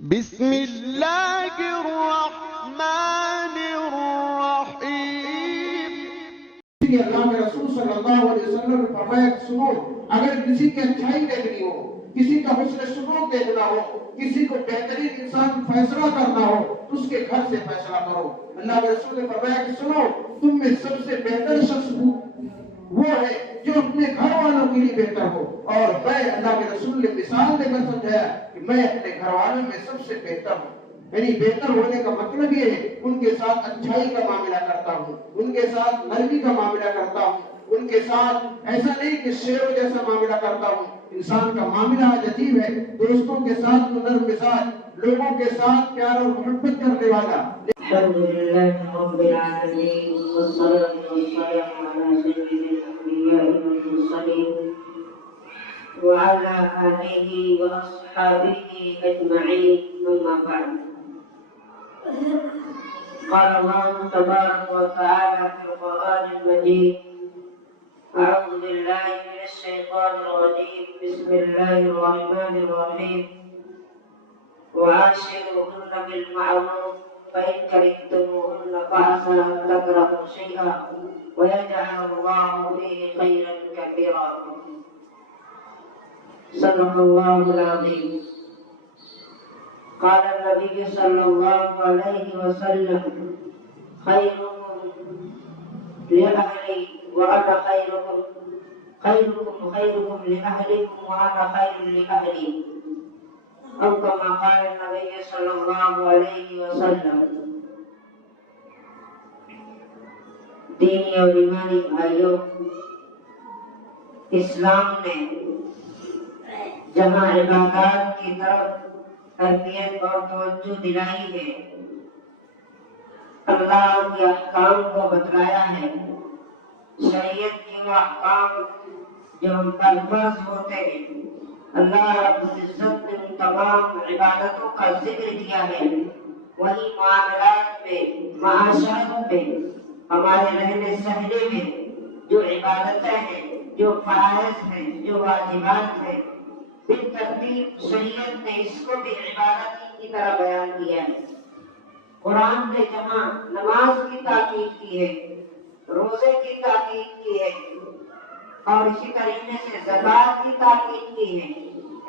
بسم اللہ الرحمن الرحیم۔ اللہ کے رسول صلی اللہ علیہ وسلم نے فرمایا کہ سنو، اگر کسی کی اچھائی دیکھنی ہو، کسی کا حسن سلوک دیکھنا ہو، کسی کو بہترین انسان فیصلہ کرنا ہو تو اس کے گھر سے فیصلہ کرو۔ اللہ کے رسول نے فرمایا کہ سنو، تم میں سب سے بہتر شخص وہ ہے جو اپنے گھر والوں کے لیے بہتر ہو، اور میں اللہ کے رسول نے مثال دے کر سمجھایا کہ میں اپنے گھر والوں میں سب سے بہتر ہوں۔ یعنی بہتر ہونے کا مطلب یہ ہے ان کے ساتھ اچھائی کا معاملہ کرتا ہوں، ان کے ساتھ نرمی کا معاملہ کرتا ہوں، ان کے ساتھ ایسا نہیں کہ شیروں جیسا معاملہ کرتا ہوں۔ انسان کا معاملہ آج عجیب ہے، دوستوں کے ساتھ نرم مزاج، لوگوں کے ساتھ پیار اور محبت کرنے والا۔ الحمد لله رب العالمين، والصلاة والسلام على سيد الأنبياء والمرسلين وعلى آله وأصحابه أجمعين، أما بعد. قال الله تبارك وتعالى في القرآن المجيد: أعوذ بالله من الشيطان الرجيم، بسم الله الرحمن الرحيم: وعاشروهن بالمعروف فإن كرهتموهن فعسى أن تكرهوا شيئا ويجعل الله فيه خيرا كثيرا. صدق الله العظيم. قال النبي صلى الله عليه وسلم: خيركم لأهلي وأنا خيركم لأهلكم وأنا خير لأهلي، أو كما قال النبي صلی اللہ علیہ وسلم. دینی اور ایمانی بھائیوں، اسلام نے جہاں عبادات کی طرف اہمیت اور توجہ دلائی ہے، اللہ کے احکام کو بتلایا ہے، شریعت کے وہ احکام جو ہم پر فرض ہوتے ہیں، اللہ رب العزت نے ان تمام عبادتوں کا ذکر کیا ہے، وہی معاملات میں، معاشرت میں، ہمارے رہنے سہنے میں جو عبادتیں ہیں، جو فرائض ہیں، جو واجبات ہیں، بالترتیب شریعت نے اس کو بھی عبادت کی طرح بیان کیا ہے۔ قرآن نے جہاں نماز کی تاکید کی ہے، روزے کی تاکید کی ہے، اور اسی طریقے سے زکوٰۃ کی تاکید کی ہے،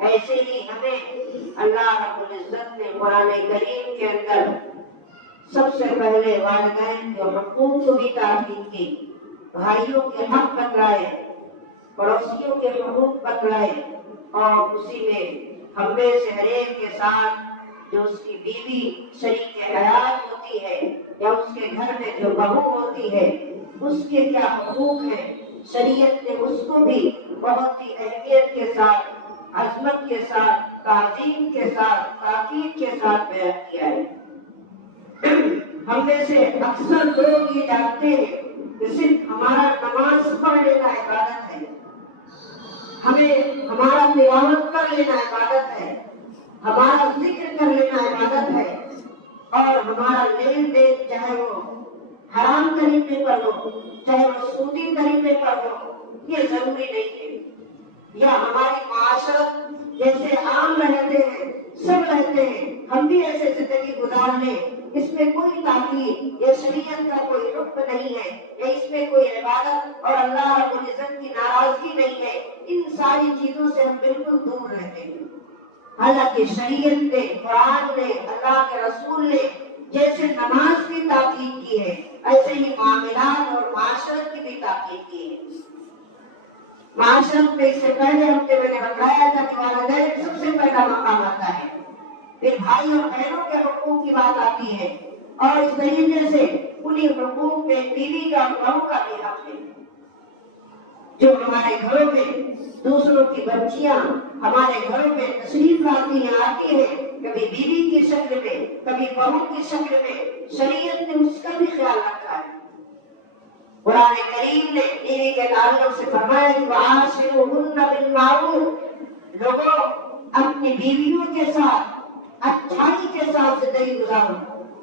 ایسے ہی ہمیں اللہ رب العزت نے قرآن کریم کے اندر سب سے پہلے والدین کے حقوق کو بھی تاکید کی، بھائیوں کے حق بتلائے، پڑوسیوں کے حقوق بتلائے، اور اسی میں ہم میں سے ہر ایک کے ساتھ جو اس کی بیوی شریک حیات ہوتی ہے یا اس کے گھر میں جو بہو ہوتی ہے، اس کے کیا حقوق ہیں، شریعت نے اس کو بھی بہت ہی اہمیت کے ساتھ، عظمت کے ساتھ، تعظیم کے ساتھ، تاکید کے ساتھ بیان کیا ہے۔ ہم میں سے اکثر لوگ یہ جانتے ہیں کہ صرف ہمارا نماز پڑھ لینا عبادت ہے، ہمیں ہمارا تلاوت کر لینا عبادت ہے، ہمارا ذکر کر لینا عبادت ہے، اور ہمارا لین دین چاہے وہ حرام طریقے پر ہو، چاہے وہ سودی طریقے پر ہو، یہ ضروری نہیں ہے۔ یا ہماری معاشرت جیسے عام رہتے ہیں، سب رہتے ہیں، ہم بھی ایسے زندگی گزار لیں، اس میں کوئی تاکید یا شریعت کا کوئی حکم نہیں ہے، یا اس میں کوئی عبادت اور اللہ رب العزت کی ناراضگی نہیں ہے، ان ساری چیزوں سے ہم بالکل دور رہتے ہیں۔ حالانکہ شریعت نے، قرآن نے، اللہ کے رسول نے جیسے نماز کی تاکید کی ہے، ایسے ہی معاملات اور معاشرت کی بھی تاکید کی ہے۔ معاشرت میں اس سے پہلے ہفتے میں نے بتایا تھا کہ والدین سب سے پہلا مقام آتا ہے، پھر بھائی اور بہنوں کے حقوق کی بات آتی ہے، اور اس طریقے سے انہی حقوق میں بیوی کا اور بہو کا بھی حق ہے۔ جو ہمارے گھروں میں دوسروں کی بچیاں ہمارے گھروں میں تشریف لاتی ہیں، کبھی بیوی کی شکل میں، کبھی بہو کی شکل میں، شریعت نے اس کا بھی خیال رکھا ہے۔ قرآن کریم نے بیوی کے تعلق سے فرمایا کہ وَعَاشِرُوهُنَّ بِالْمَعْرُوفِ، لوگوں اپنی بیویوں کے ساتھ اچھائی کے ساتھ زندگی گزارو،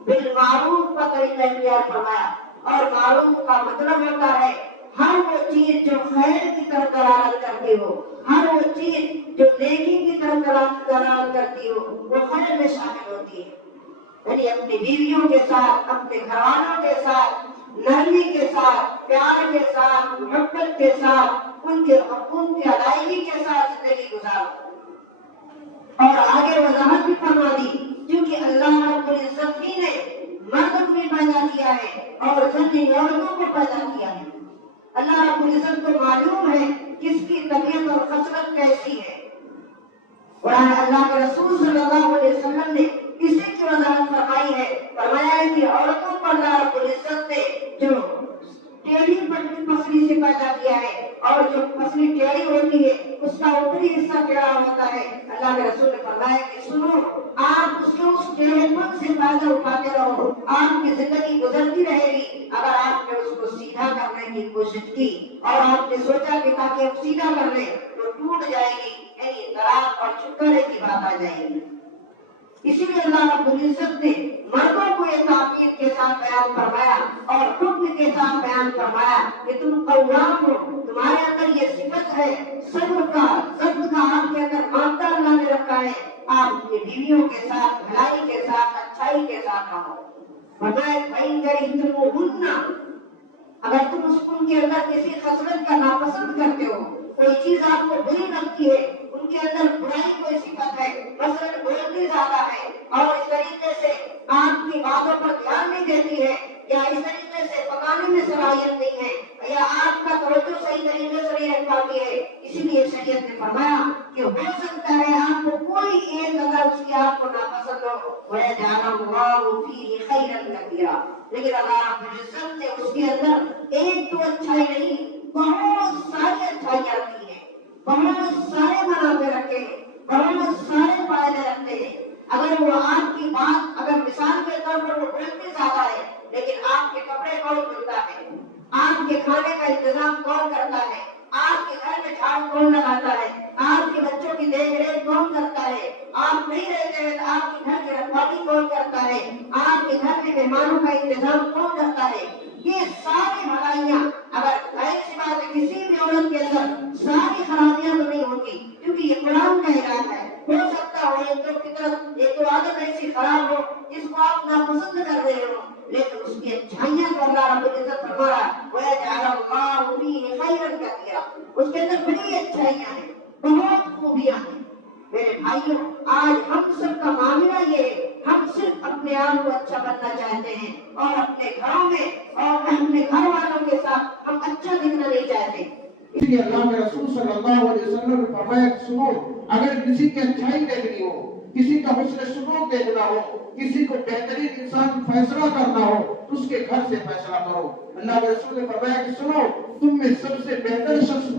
بالمعروف کا طریقہ اختیار فرمایا، اور معروف کا مطلب ہوتا ہے ہر وہ چیز جو خیر کی طرف دلالت کرتی ہو، ہر وہ چیز جو نیکی کی طرف دلالت کرتی ہو وہ خیر میں شامل ہوتی ہے. یعنی اپنی بیویوں کے ساتھ، اپنے گھر والوں کے ساتھ نرمی کے ساتھ، پیار کے ساتھ، محبت کے ساتھ، ان کے حقوق کی ادائیگی کے ساتھ زندگی گزارو. اور آگے وضاحت بھی فرما دی کیونکہ اللہ رب العزت ہی نے مرد کو بھی پیدا کیا ہے اور زنی عورتوں کو پیدا کیا ہے. اللہ رب العزت کو معلوم ہے کس کی طبیعت اور خصلت کیسی ہے. اور اللہ کے رسول صلی اللہ علیہ وسلم نے اسی کی وضاحت فرمائی ہے. فرمایا ہے کہ عورتوں کو اللہ رب العزت نے جو ٹیڑھی پسلی سے پیدا کیا ہے اور جو پسلی ٹیڑھی ہوتی ہے اس کا اوپری حصہ ٹیڑھا ہوتا ہے. اللہ کے رسول نے فرمایا کہ سنو، آپ اس ٹیڑھے پن سے فائدہ اٹھاتے رہو، آپ کی زندگی گزرتی رہے گی. اگر آپ نے اس کو سیدھا کرنے کی کوشش کی اور آپ نے سوچا کہ تاکہ ہم سیدھا کر لیں تو ٹوٹ جائے گی، یعنی طلاق اور چھٹکارے کی بات آ جائے گی. اسی لیے اللہ رب العزت نے مردوں کو یہ تاکید کے ساتھ بیان فرمایا اور حکم کے ساتھ بیان فرمایا کہ تم قوام ہو، تمہارے اندر یہ صفت ہے صبر کا، ضبط کا آپ کے اندر مادہ اللہ نے رکھا ہے. آپ اپنی بیویوں کے ساتھ بھلائی کے ساتھ اچھائی کے ساتھ رہو. فرمایا بھائی اگر تم ان کے اندر کسی خصلت کا ناپسند کرتے ہو، کوئی چیز آپ کو بری لگتی ہے، ان کے اندر برائی کوئی صفت ہے، مثلاً بولتی زیادہ ہے اور اس طریقے سے آپ کی باتوں پر دھیان نہیں دیتی ہے، یا اس طریقے سے پکانے میں صلاحیت نہیں ہے، یا آپ کا توجہ صحیح طریقے سے نہیں رکھ پاتی ہے، اسی لیے شریعت نے فرمایا کہ ہو سکتا ہے آپ کو کوئی ایک اگر اس کی آپ کو ناپسند ہو، وَيَجْعَلَ اللَّهُ فِيهِ خَيْرًا كَثِيرًا، لیکن اللہ رب العزت نے اس کے اندر ایک تو اچھائی نہیں بہت ساری اچھائیاں رکھی ہیں، بہت سارے منافع رکھے ہیں، بہت سارے فائدے رکھتے ہیں. اگر وہ آپ کی بات، اگر مثال کے طور پر وہ بولتے زیادہ ہے لیکن آپ کے کپڑے کون دھلتا ہے، آپ کے کھانے کا انتظام کون کرتا ہے، آپ کے گھر میں جھاڑو کون لگاتا ہے، آپ کے بچوں کی دیکھ ریکھ کون کرتا ہے، آپ نہیں رہتے ہیں تو آپ کے گھر کی رکھوالی کون کرتا ہے، آپ کے گھر میں مہمانوں کا انتظام کون کرتا ہے، یہ ساری بھلائیاں اگر ظاہر سی بات ہے کسی بھی عورت کے اندر ساری خرابیاں تو نہیں ہوگی کیونکہ یہ قرآن کا اعلان ہے. ہو سکتا ہو ایک تو فطرت، ایک تو عادت ایسی خراب ہو جس کو آپ ناپسند کر رہے ہو، لیکن اس کی اچھائیاں تو اللہ رب العزت فرما رہا ہے وَيَجْعَلَ اللَّهُ فِيهِ خَيْرًا كَثِيرًا، اس کے اندر بڑی اچھائیاں ہیں، بہت خوبیاں ہیں. میرے بھائیوں، آج ہم سب کا معاملہ یہ ہے، ہم صرف اپنے آپ کو اچھا بننا چاہتے ہیں اور اپنے گھروں میں اور اپنے گھر والوں کے ساتھ ہم اچھا دکھنا نہیں چاہتے. اس لیے اللہ کے رسول صلی اللہ علیہ وسلم نے فرمایا کہ سنو، اگر کسی کی اچھائی دیکھنی ہو، کسی کا حسن سلوک دیکھنا ہو، کسی کو بہترین انسان فیصلہ کرنا ہو تو اس کے گھر سے فیصلہ کرو. اللہ کے رسول نے فرمایا کہ سنو، تم میں سب سے بہتر شخص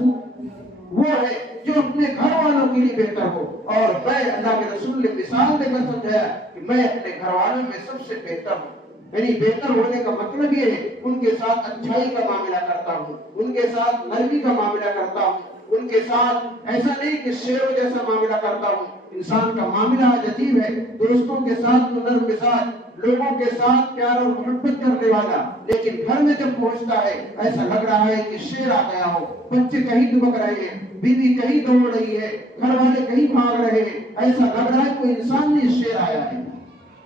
وہ ہے جو اپنے گھر والوں کے لیے بہتر ہو. اور میں، اللہ کے رسول نے مثال دے کر سمجھایا کہ میں اپنے گھر والوں میں سب سے بہتر ہوں. یعنی بہتر ہونے کا مطلب یہ ہے ان کے ساتھ اچھائی کا معاملہ کرتا ہوں، ان کے ساتھ نرمی کا معاملہ کرتا ہوں، ان کے ساتھ ایسا نہیں کہ شیروں جیسا معاملہ کرتا ہوں. انسان کا معاملہ آج عجیب ہے، دوستوں کے ساتھ نرم مزاج، لوگوں کے ساتھ پیار اور محبت کرنے والا، لیکن گھر میں جب پہنچتا ہے ایسا لگ رہا ہے کہ شیر آ گیا ہو. بچے کہیں دبک رہے ہیں، بیوی کہیں دوڑ رہی ہے، گھر والے کہیں بھاگ رہے ہیں، ایسا لگ رہا ہے کوئی انسان نہیں شیر آیا ہے.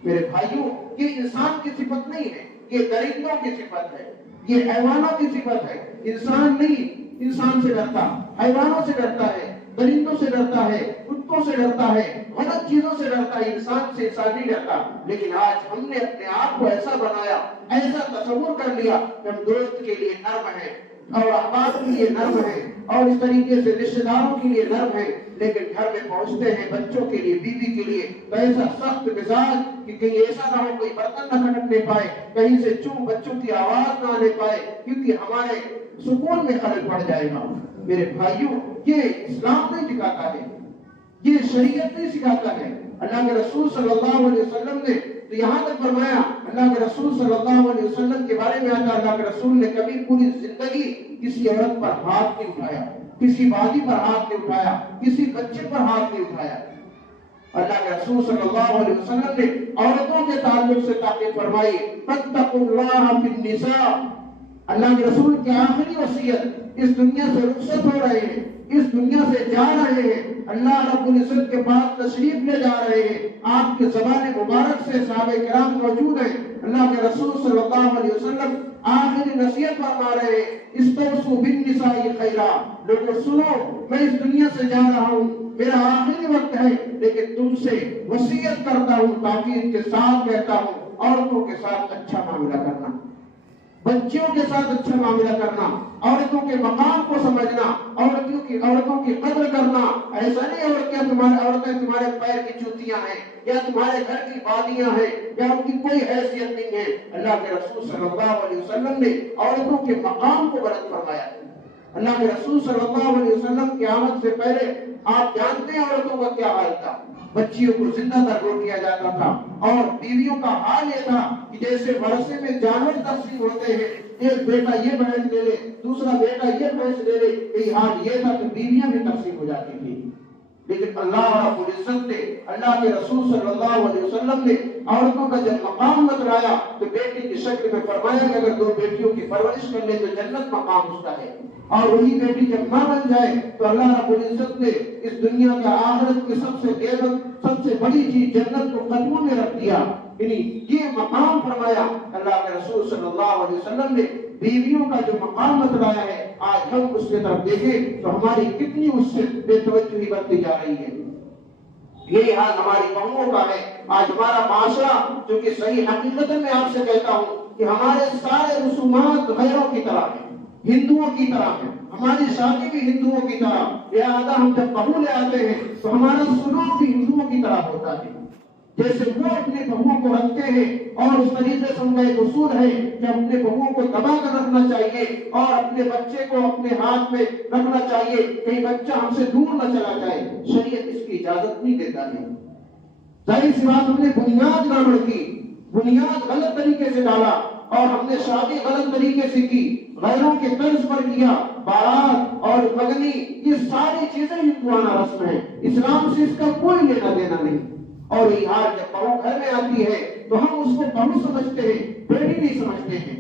میرے بھائیوں، یہ انسان کی صفت نہیں ہے، یہ درندوں کی صفت ہے، یہ حیوانوں کی صفت ہے. انسان نہیں انسان سے ڈرتا، حیوانوں سے ڈرتا ہے، درندوں سے ڈرتا ہے، کتوں سے ڈرتا ہے، غلط چیزوں سے ڈرتا ہے. انسان سے انسان نہیں ڈرتا. لیکن آج ہم نے اپنے آپ کو ایسا بنایا، ایسا تصور کر لیا کہ ہم دوست کے لیے نرم ہیں اور احباب کے لیے نرم ہیں اور اس طریقے سے رشتہ داروں کے لیے نرم ہیں، لیکن گھر میں پہنچتے ہیں بچوں کے لیے، بیوی کے لیے تو ایسا سخت مزاج کہ کہیں ایسا نہ ہو کوئی برتن نہ کھٹکنے پائے، کہیں سے چوں بچوں کی آواز نہ آنے پائے، کیونکہ ہمارے سکون میں خلل پڑ جائے گا. میرے بھائیوں، یہ اسلام نہیں سکھاتا ہے، یہ شریعت نہیں سکھاتا ہے. اللہ کے رسول صلی اللہ علیہ وسلم نے تو یہاں تک فرمایا، اللہ کے رسول صلی اللہ علیہ وسلم کے بارے میں آتا، اللہ کے رسول نے کبھی پوری زندگی کسی عورت پر ہاتھ نہیں اٹھایا، کسی باجی پر ہاتھ نہیں اٹھایا، کسی بچے پر ہاتھ نہیں اٹھایا. اللہ کے رسول صلی اللہ علیہ وسلم نے عورتوں کے تعلق سے تاکید فرمائی، فاتقوا اللہ فی النساء. اللہ کے رسول کی آخری وصیت، اس دنیا سے رخصت ہو رہے ہیں، اس دنیا سے جا رہے ہیں، اللہ رب العزت کے پاس تشریف لے جا رہے ہیں، آپ کے زبان مبارک سے صحابہ کرام موجود ہیں، اللہ کے رسول صلی اللہ علیہ وسلم آخری نصیحت فرما رہے ہیں، استوصوا بالنساء خیرا، لوگوں سنو میں اس دنیا سے جا رہا ہوں، میرا آخری وقت ہے، لیکن تم سے وصیت کرتا ہوں، تاکید کے ساتھ کہتا ہوں، عورتوں کے ساتھ اچھا معاملہ کرنا، بچیوں کے ساتھ اچھا معاملہ کرنا، عورتوں کے مقام کو سمجھنا، عورتوں کی قدر کرنا، ایسا نہیں عورتیں تمہارے پیر کی جوتیاں ہیں یا تمہارے گھر کی بادیاں ہیں یا ان کی کوئی حیثیت نہیں ہے۔ اللہ کے رسول صلی اللہ علیہ وسلم نے عورتوں کے مقام کو بلند فرمایا۔ اللہ کے رسول صلی اللہ علیہ وسلم کی آمد سے پہلے آپ جانتے ہیں عورتوں کا کیا حال تھا، بچیوں کو زندہ در کیا جاتا تھا، اور بیویوں کا حال یہ تھا کہ جیسے ورثے میں جانور تقسیم ہوتے ہیں، ایک بیٹا یہ بھینس لے لے، دوسرا بیٹا یہ بھینس لے لے، یہ حال یہ تھا کہ بیویاں بھی تقسیم ہو جاتی تھی۔ لیکن اللہ رب العزت نے، اللہ کے رسول صلی اللہ علیہ وسلم نے عورتوں کا جب مقام بتلایا تو بیٹی کی شکل میں فرمایا کہ اگر 2 بیٹیوں کی پرورش کر لے تو جنت مقام اس کا ہے، اور وہی بیٹی جب ماں بن جائے تو اللہ رب العزت نے اس دنیا کا آخرت کی سب سے بڑی چیز جنت کو قدموں میں رکھ دیا، یعنی یہ مقام فرمایا۔ اللہ کے رسول صلی اللہ علیہ وسلم نے بیویوں کا جو مقام بتلایا ہے، آج ہم اس کی طرف دیکھیں تو ہماری کتنی اس سے بے توجہی بڑھتی جا رہی ہے۔ یہ حال ہماری بہوؤں کا ہے۔ آج ہمارا معاشرہ، جو کہ صحیح حقیقت میں آپ سے کہتا ہوں کہ ہمارے سارے رسومات غیروں کی طرح ہیں، ہندوؤں کی طرح ہیں، ہماری شادی بھی ہندوؤں کی طرح، لہذا ہم جب بہو لے آتے ہیں تو ہمارا سلوک بھی ہندوؤں کی طرح ہوتا ہے۔ جیسے وہ اپنے بہوؤں کو رکھتے ہیں، اور اس طریقے سے ان کا ایک اصول ہے کہ اپنے بہوؤں کو دبا کر رکھنا چاہیے اور اپنے بچے کو اپنے ہاتھ میں رکھنا چاہیے، کہیں بچہ ہم سے دور نہ چلا جائے۔ شریعت اس کی اجازت نہیں دیتا ہے۔ ظاہر سی بات، ہم نے بنیاد گڑبڑ کی، بنیاد غلط طریقے سے ڈالا، اور ہم نے شادی غلط طریقے سے کی، غیروں کے طرز پر کیا۔ بارات اور مگنی یہ ساری چیزیں ہندوانہ رسم ہیں، اسلام سے اس کا کوئی لینا دینا نہیں۔ اور یہ حال جب بہو گھر میں آتی ہے تو ہم اس کو بہو سمجھتے ہیں، بیٹی نہیں سمجھتے ہیں،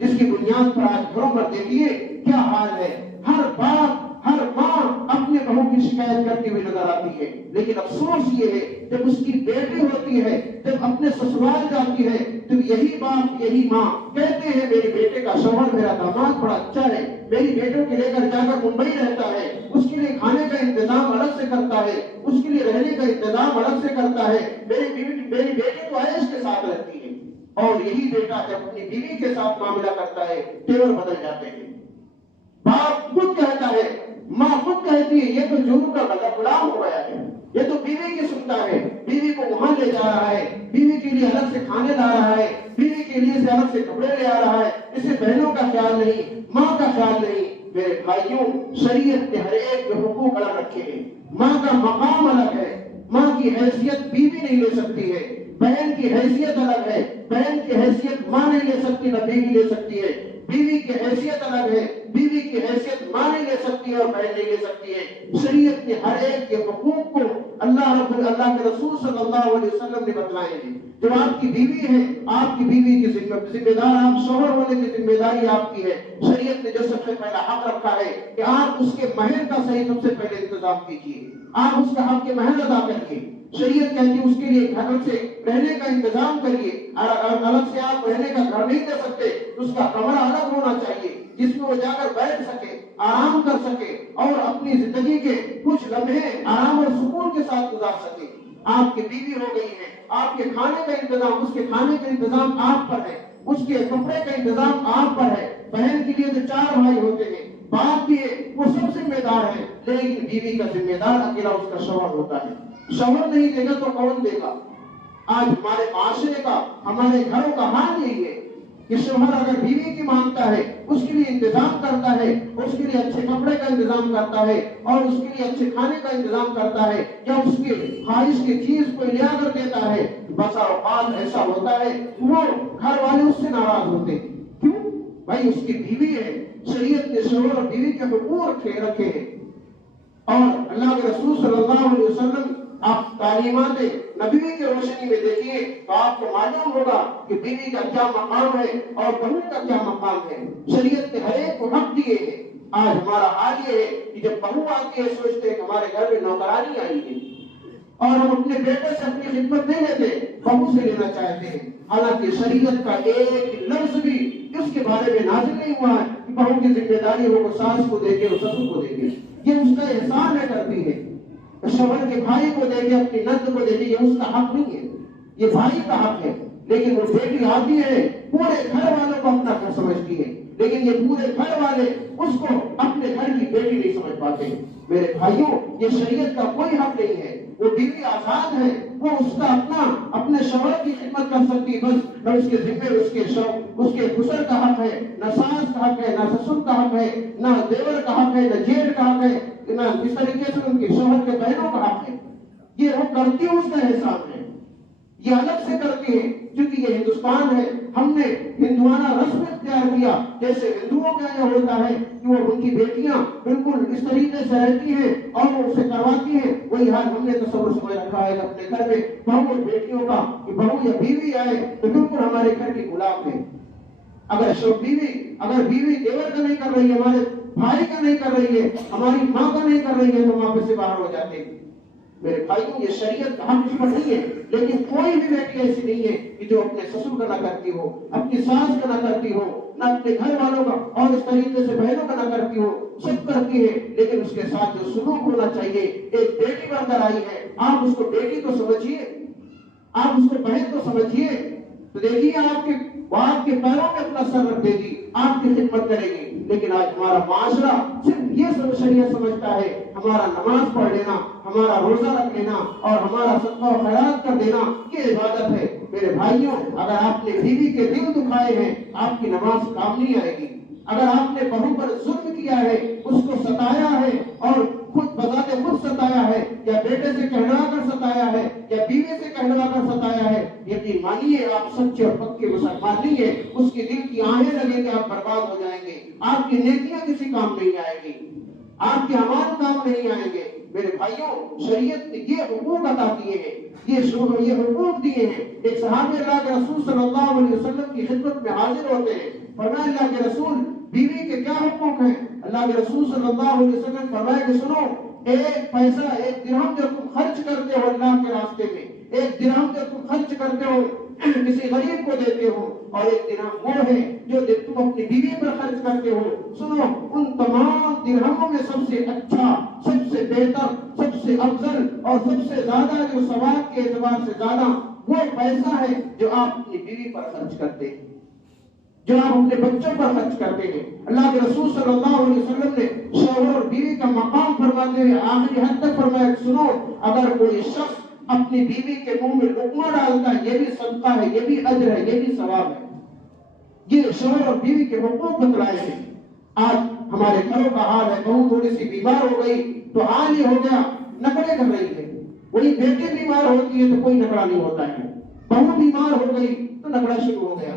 جس کی بنیاد پر آج گھروں پر دیکھیے کیا حال ہے۔ ہر باپ، ہر ماں اپنے بہو کی شکایت کرتی ہوئی نظر آتی ہے، لیکن افسوس یہ ہے جب اس کی بیٹی ہوتی ہے، جب اپنے سسرال جاتی ہے، تو یہی باپ، یہی ماں کہتے ہیں میرے بیٹے کا شوہر، میرا داماد بڑا اچھا ہے، میری بیٹوں کے لے کر جا کر ممبئی رہتا ہے، اس کے لیے کھانے کا انتظام الگ سے کرتا ہے، اس کے لیے رہنے کا انتظام الگ سے کرتا ہے، میری بیٹی تو عیش کے ساتھ رہتی ہے۔ اور یہی بیٹا جب اپنی بیوی کے ساتھ معاملہ کرتا ہے، تیور بدل جاتے ہیں۔ باپ خود کہتا ہے، ماں خود کہتی ہے یہ تو جنون کا غلام ہو گیا ہے، یہ تو بیوی کی سنتا ہے، بیوی کو وہاں لے جا رہا ہے، بیوی کے لیے الگ سے کھانے لا رہا ہے، بیوی کے لیے سے الگ سے کپڑے لے آ رہا ہے، اسے بہنوں کا خیال نہیں، ماں کا خیال نہیں۔ میرے بھائیوں، شریعت نے ہر ایک کے حقوق الگ رکھے ہیں، ماں کا مقام الگ ہے، ماں کی حیثیت بیوی نہیں لے سکتی ہے، بہن کی حیثیت الگ ہے، بہن کی حیثیت ماں نہیں لے سکتی، نہ بیوی لے سکتی ہے، بیوی کی حیثیت الگ ہے، بیوی کی حیثیت ماں نہیں لے سکتی ہے اور بہن نہیں لے سکتی ہے۔ شریعت نے ہر ایک کے حقوق کو اللہ کے رسول صلی اللہ علیہ وسلم نے بتلائے ہیں۔ جو آپ کی بیوی ہے، آپ کی بیوی کی ذمہ دار، آپ شوہر ہونے کی ذمہ داری آپ کی ہے۔ شریعت نے جو سب سے پہلا حق رکھا ہے کہ آپ اس کے مہر کا صحیح سب سے پہلے انتظام کیجیے، آپ اس کا حق کے مہر ادا کریے۔ شریعت کہتی ہے اس کے لیے گھر سے رہنے کا انتظام کریے، الگ سے آپ رہنے کا گھر نہیں دے سکتے، اس کا کمرہ الگ ہونا چاہیے جس میں وہ جا کر بیٹھ سکے، آرام کر سکے اور اپنی زندگی کے کچھ لمحے آرام اور سکون کے ساتھ گزار سکے۔ آپ کی بیوی ہو گئی ہے، آپ کے کھانے کا انتظام، اس کے کھانے کا انتظام آپ پر ہے، اس کے کپڑے کا انتظام آپ پر ہے۔ بہن کے لیے تو 4 بھائی ہوتے ہیں، باپ بھی ہے، وہ سب ذمہ دار ہے، لیکن بیوی کا ذمہ دار اکیلا اس کا شوہر ہوتا ہے۔ شوہر نہیں دے گا تو کون دے گا؟ آج ہمارے معاشرے کا، ہمارے گھروں کا حال یہی ہے کہ شوہر اگر بیوی کی مانگتا ہے، اس کے لیے انتظام کرتا ہے، اس کے لیے اچھے کپڑے کا انتظام کرتا ہے اور اس کے لیے اچھے کھانے کا انتظام کرتا ہے، یا اس کے خواہش کی چیز کو لیا کر دیتا ہے، بسا اوقات ایسا ہوتا ہے وہ گھر والے اس سے ناراض ہوتے ہیں۔ کیوں؟ بھائی اس کی بیوی ہے، شریعت نے شوہر اور بیوی کے حقوق رکھے ہیں، اور اللہ کے رسول صلی اللہ علیہ وسلم آپ تعلیمات نبی کی روشنی میں دیکھیے تو آپ کو معلوم ہوگا کہ بیوی کا کیا مقام ہے اور بہو کا کیا مقام ہے۔ شریعت نے ہر ایک کو حق دیے ہیں۔ آج ہمارا حال یہ ہے کہ جب بہو آتی ہے سوچتے ہیں کہ ہمارے گھر میں نوکرانی آئی ہے، اور ہم اپنے بیٹے سے اپنی خدمت نہیں لیتے، بہو سے لینا چاہتے ہیں، حالانکہ شریعت کا ایک لفظ بھی اس کے بارے میں نازل نہیں ہوا ہے کہ بہو کی ذمہ داری وہ ساس کو دے کے سسر کو دے کے، یہ اس کا احسان ہے کرتی ہے، شوہر کے بھائی کو دے کے اپنی نند کو دے کے، یہ اس کا حق نہیں ہے، یہ بھائی کا حق ہے، لیکن وہ بیٹی آتی ہے پورے گھر والوں کو اپنا گھر سمجھتی ہے، لیکن یہ پورے گھر والے اس کو اپنے گھر کی بیٹی نہیں سمجھ پاتے۔ میرے بھائیوں، یہ شریعت کا کوئی حق نہیں ہے، وہ بیوی آزاد ہے، وہ اس کا اپنے شوہر کی خدمت کر سکتی، بس نہ اس کے ذمہ اس کے خسر کا حق ہے، نہ ساس کا حق ہے، نہ سسر کا حق ہے، نہ دیور کا حق ہے، نہ جیٹ کا حق ہے، نہ اس طریقے سے ان کے شوہر کے بہنوں کا حق ہے۔ یہ وہ کرتی اس کا احسان ہے، یہ الگ سے کرتی ہے، کیونکہ یہ ہندوستان ہے، ہم نے ہندوانہ رسم اختیار کیا، جیسے ہندوؤں کا یہ ہوتا ہے کہ وہ ان کی بیٹیاں بالکل اس طریقے سے رہتی ہیں اور وہ اسے کرواتی ہیں، وہی حال ہم نے تصور سمجھ رکھا ہے اپنے گھر میں بہو اور بیٹیوں کا، کہ بہو یا بیوی آئے تو بالکل ہمارے گھر کی غلام ہے۔ اگر بیوی دیور کا نہیں کر رہی ہے، ہمارے بھائی کا نہیں کر رہی ہے، ہماری ماں کا نہیں کر رہی ہے، تو وہاں سے باہر ہو جاتے ہیں۔ میرے بھائیوں، یہ شریعت کا حق اس پر نہیں ہے، لیکن کوئی بھی بیٹی ایسی نہیں ہے کہ جو اپنے سسر کا نہ کرتی ہو، اپنی ساس کا نہ کرتی ہو، نہ اپنے گھر والوں کا اور اس طریقے سے بہنوں کا نہ کرتی ہو، سب کرتی ہے، لیکن اس کے ساتھ جو سلوک ہونا چاہیے، ایک بیٹی بن کر آئی ہے، آپ اس کو بیٹی تو سمجھیے، آپ اس کو بہن تو سمجھیے، تو دیکھیے آپ کے پیروں میں اپنا سر رکھ دے گی، آپ کی خدمت کرے گی۔ لیکن آج ہمارا معاشرہ صرف یہ شریعت سمجھتا ہے، ہمارا نماز پڑھ لینا، ہمارا روزہ رکھ لینا اور ہمارا صدقہ و خیرات کر دینا یہ عبادت ہے۔ میرے بھائیوں، اگر آپ نے بیوی کے دل دکھائے ہیں، آپ کی نماز کام نہیں آئے گی۔ اگر آپ نے بہو پر ظلم کیا ہے، اس کو ستایا ہے اور خود بذات خود ستایا ہے، یا بیٹے سے کہلوا کر ستایا ہے، یا بیوی سے کہلوا کر ستایا ہے، یقین مانیے آپ سچے اور پکے مسلمان نہیں ہے، اس کے دل کی آہیں لگیں گے، آپ برباد ہو جائیں گے، آپ کی نیکیاں کسی کام نہیں آئیں گی، آپ کے اعمال کام نہیں آئیں گے۔ میرے بھائیوں، شریعت نے یہ حقوق عطا کیے ہیں، یہ حقوق دیے ہیں۔ ایک صحابی اللہ کے رسول صلی اللہ علیہ وسلم کی خدمت میں حاضر ہوتے ہیں، فرمایا اللہ کے رسول، بیوی کے کیا حقوق ہیں؟ اللہ کے رسول صلی اللہ علیہ وسلم فرمایا کہ سنو، ایک پیسہ، ایک درہم جو تم خرچ کرتے ہو اللہ کے راستے میں، ایک درہم جو تم خرچ کرتے ہو کسی غریب کو دیتے ہو، اور ایک درہم وہ ہے جو تم اپنی بیوی پر خرچ کرتے ہو۔ سنو، ان تمام درہموں میں سب سے اچھا، سب سے بہتر، سب سے افضل اور سب سے زیادہ جو ثواب کے اعتبار سے زیادہ وہ پیسہ ہے جو آپ اپنی بیوی پر خرچ کرتے ہیں، جو آپ اپنے بچوں پر خرچ کرتے ہیں۔ اللہ کے رسول صلی اللہ علیہ وسلم نے شوہر اور بیوی کا مقام فرماتے ہوئے آخری حد تک فرمایا، سنو، اگر کوئی شخص اپنی بیوی کے منہ میں لقمہ ڈالتا ہے، یہ بھی صدقہ ہے، یہ بھی اجر ہے، یہ بھی ثواب ہے۔ یہ شوہر اور بیوی کے حقوق بتلائے ہیں۔ آج ہمارے گھروں کا حال ہے، بہو تھوڑی سی بیمار ہو گئی تو حال یہ ہو گیا، نخرے کر رہی ہے۔ وہی بیٹی بیمار ہوتی ہے تو کوئی نخرا نہیں ہوتا ہے، بہو بیمار ہو گئی تو نخرا شروع ہو گیا،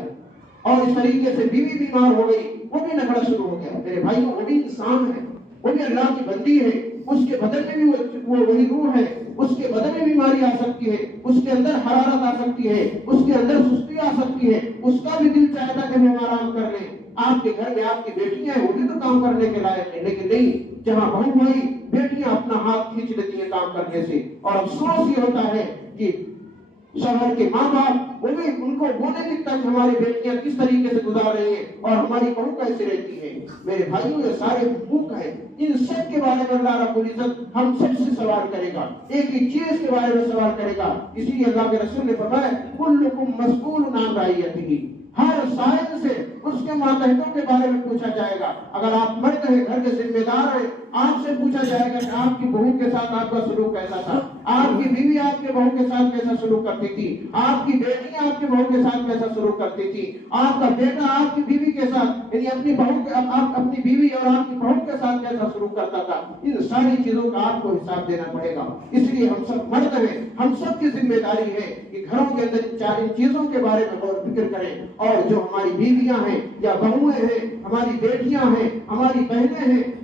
اور اس طریقے سے بیوی بیمار ہو گئی، وہ بھی نخرا شروع ہو گیا۔ میرے بھائیوں، وہ بھی انسان ہے، وہ بھی اللہ کی بندی ہے، اس کے بدن میں بھی وہ وہی روح ہے، اس کے بدن میں بیماری آ سکتی ہے، اس کے اندر حرارت آ سکتی ہے، اس کے اندر سستی آ سکتی ہے، اس کا بھی دل چاہتا کہ ہم آرام کر لیں۔ آپ کے گھر میں آپ کی بیٹیاں ہیں، وہ بھی تو کام کرنے کے لائق ہیں، لیکن نہیں، جہاں بہو بھائی بیٹیاں اپنا ہاتھ کھینچ لیتی ہیں کام کرنے سے، اور افسوس یہ ہوتا ہے کہ شوہر کے ماں باپ وہ بھی ان کو وہ نہیں دکھتا کہ ہماری بیٹیاں کس طریقے سے گزار رہی ہیں اور ہماری بہو کیسے رہتی ہے۔ میرے بھائیوں، یہ سارے حقوق ہیں، ان سب کے بارے میں اللہ رب العزت ہم سب سے سوال کرے گا، ایک ہی چیز کے بارے میں سوال کرے گا۔ اسی لیے اللہ کے رسول نے فرمایا، کلکم مسئول عن رعیتہ، ہر سائل سے اس کے ماتحتوں کے بارے میں پوچھا جائے گا۔ اگر آپ مرد ہیں، گھر کے ذمہ دار ہیں، آپ سے پوچھا جائے گا کہ آپ کی بہو کے ساتھ آپ کا سلوک کیسا تھا، آپ کی بیوی آپ کے بہو کے ساتھ کیسا سلوک کرتی تھی، آپ کی بیٹیاں آپ کے بہو کے ساتھ کیسا سلوک کرتی تھی، آپ کا بیٹا آپ کی بیوی کے ساتھ، یعنی اپنی بیوی اور آپ کی بہو کے ساتھ کیسا سلوک کرتا تھا۔ ان ساری چیزوں کا آپ کو حساب دینا پڑے گا۔ اس لیے ہم سب مرد ہیں، ہم سب کی ذمہ داری ہے کہ گھروں کے اندر ان چیزوں کے بارے میں غور و فکر کریں، اور جو ہماری بیویاں ہیں یا بہویں ہیں، ہماری بیٹیاں ہیں، ہماری بہنیں ہیں،